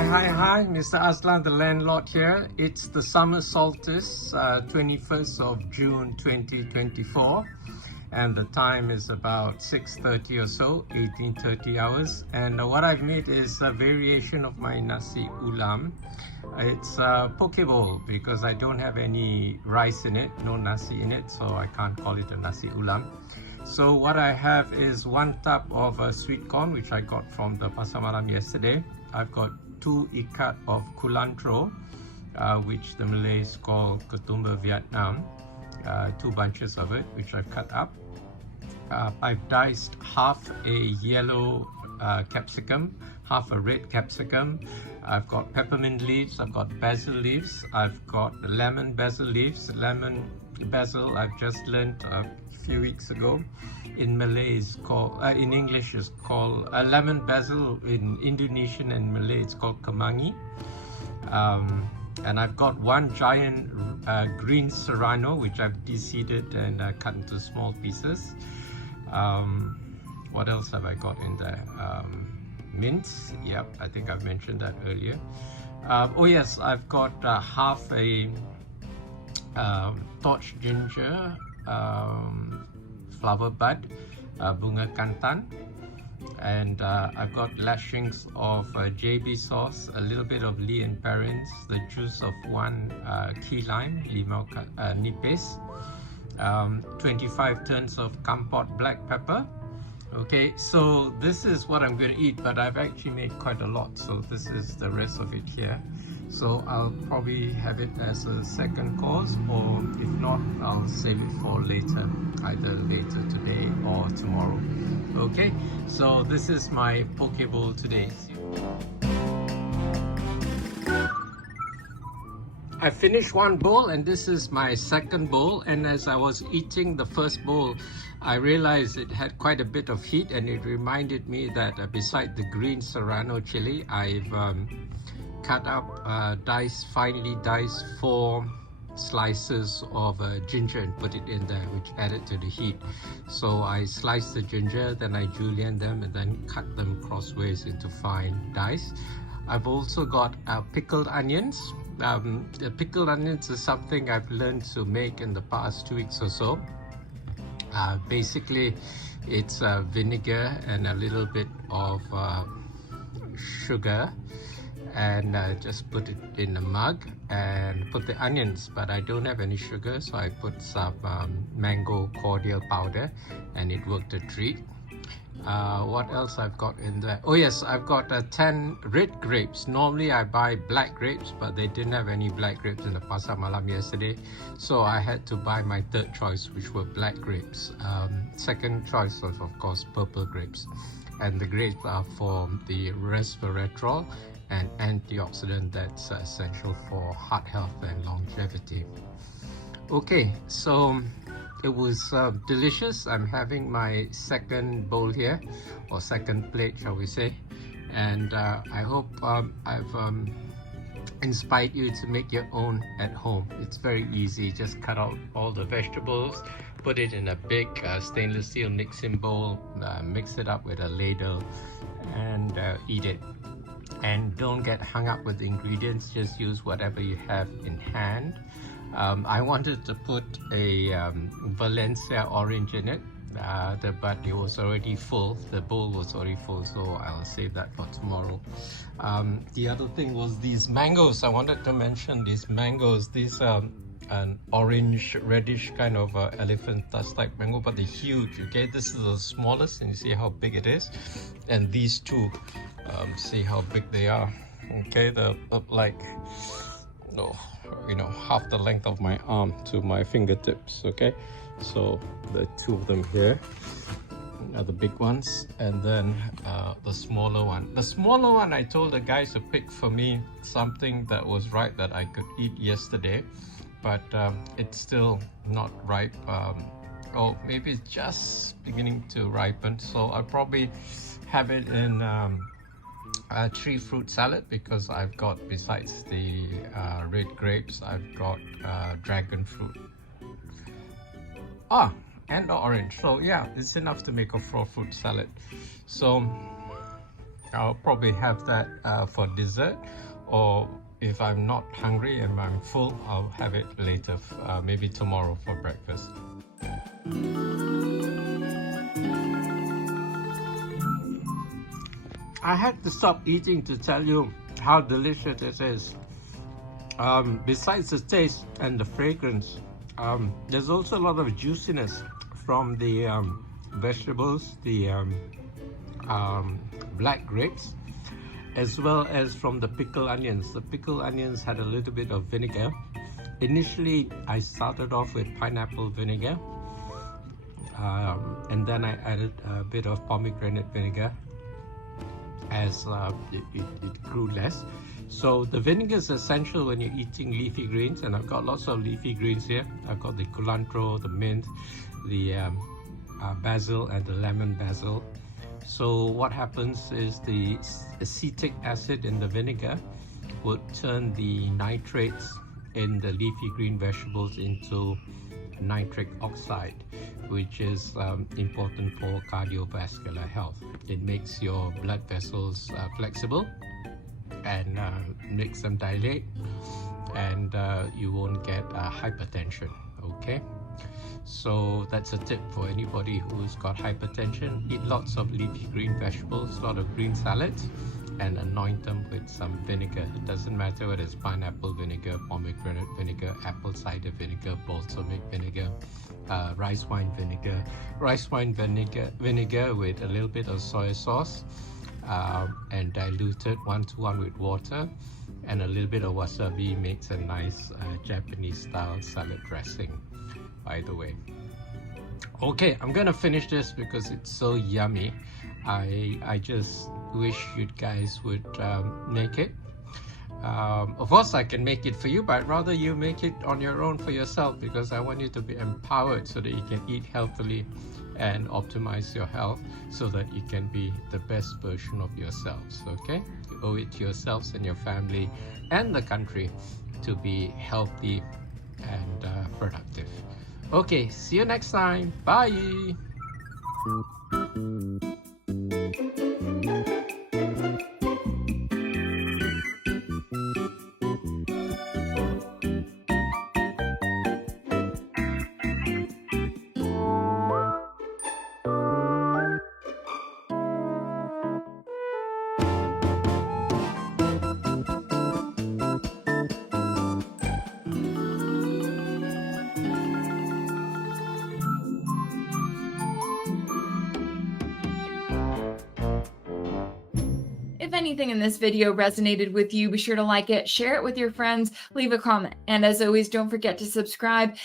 Hi, Mr. Aslan, the landlord here. It's the summer solstice, 21st of June 2024, and the time is about 6:30 or so, 18:30 hours. And what I've made is a variation of my nasi ULAM. It's a poke bowl because I don't have any rice in it, no nasi in it, so I can't call it a nasi ULAM. So what I have is 1 tub of sweet corn, which I got from the pasar malam yesterday. I've got 2 ikat of culantro, which the Malays call ketumbar Vietnam, 2 bunches of it, which I've cut up. I've diced half a yellow capsicum, half a red capsicum. I've got peppermint leaves, I've got basil leaves, I've got lemon basil leaves. Lemon basil I've just learned a few weeks ago. In Malay is called, in English is called lemon basil. In Indonesian and Malay it's called kemangi. And I've got 1 giant green serrano, which I've de-seeded and cut into small pieces. What else have I got in there? Mince, yep, I think I've mentioned that earlier. Oh yes, I've got half a torch ginger, flower bud, bunga kantan, and I've got lashings of JB sauce, a little bit of Lee and Perrins, the juice of 1 key lime, limau nipis, 25 turns of kampot black pepper. Okay, so this is what I'm going to eat, but I've actually made quite a lot, so this is the rest of it here. So I'll probably have it as a second course, or if not, I'll save it for later, either later today or tomorrow. Okay, so this is my poke bowl today. I finished 1 bowl and this is my second bowl, and as I was eating the first bowl I realized it had quite a bit of heat, and it reminded me that beside the green serrano chili I've cut up, finely diced 4 slices of ginger and put it in there, which added to the heat. So I sliced the ginger, then I julienne them and then cut them crossways into fine dice. I've also got pickled onions. The pickled onions is something I've learned to make in the past 2 weeks or so. Basically it's vinegar and a little bit of sugar, and just put it in a mug and put the onions, but I don't have any sugar, so I put some mango cordial powder and it worked a treat. What else I've got in there? Oh yes, I've got 10 red grapes. Normally I buy black grapes, but they didn't have any black grapes in the pasar malam yesterday, so I had to buy my third choice, which were black grapes. Second choice was of course purple grapes, and the grapes are for the resveratrol, an antioxidant that's essential for heart health and longevity. Okay, so it was delicious. I'm having my second bowl here, or second plate shall we say, and I hope I've inspired you to make your own at home. It's very easy. Just cut out all the vegetables, put it in a big stainless steel mixing bowl, mix it up with a ladle and eat it. And don't get hung up with the ingredients, just use whatever you have in hand. I wanted to put a Valencia orange in it, but it was already full. The bowl was already full, so I'll save that for tomorrow. The other thing was these mangoes. I wanted to mention these mangoes. These are an orange reddish kind of elephant tusk type mango, but they're huge. Okay, this is the smallest, and you see how big it is, and these two, see how big they are. Okay, they're like, you know, half the length of my arm to my fingertips. Okay, so the 2 of them here are the big ones, and then the smaller one. The smaller one, I told the guys to pick for me something that was ripe that I could eat yesterday, but it's still not ripe, or maybe it's just beginning to ripen, so I'll probably have it in a 3 fruit salad, because I've got, besides the red grapes, I've got dragon fruit and the orange. So yeah, it's enough to make a 4 fruit salad. So I'll probably have that for dessert, or if I'm not hungry and I'm full, I'll have it later, maybe tomorrow for breakfast. I had to stop eating to tell you how delicious it is. Besides the taste and the fragrance, there's also a lot of juiciness from the vegetables, the black grapes, as well as from the pickled onions. The pickled onions had a little bit of vinegar. Initially, I started off with pineapple vinegar, and then I added a bit of pomegranate vinegar as it grew less. So the vinegar is essential when you're eating leafy greens, and I've got lots of leafy greens here. I've got the culantro, the mint, the basil, and the lemon basil. So what happens is the acetic acid in the vinegar would turn the nitrates in the leafy green vegetables into nitric oxide, which is important for cardiovascular health. It makes your blood vessels flexible and makes them dilate, and you won't get hypertension. Okay, so that's a tip for anybody who's got hypertension. Eat lots of leafy green vegetables, a lot of green salads, and anoint them with some vinegar. It doesn't matter whether it's pineapple vinegar, pomegranate vinegar, apple cider vinegar, balsamic vinegar, rice wine vinegar with a little bit of soy sauce, and diluted 1:1 with water, and a little bit of wasabi makes a nice Japanese style salad dressing, by the way. Okay, I'm gonna finish this because it's so yummy. I just wish you guys would make it. Of course I can make it for you, but I'd rather you make it on your own for yourself, because I want you to be empowered so that you can eat healthily and optimize your health so that you can be the best version of yourselves. Okay, you owe it to yourselves and your family and the country to be healthy and productive. Okay, see you next time. Bye. If anything in this video resonated with you, be sure to like it, share it with your friends, leave a comment, and as always, don't forget to subscribe.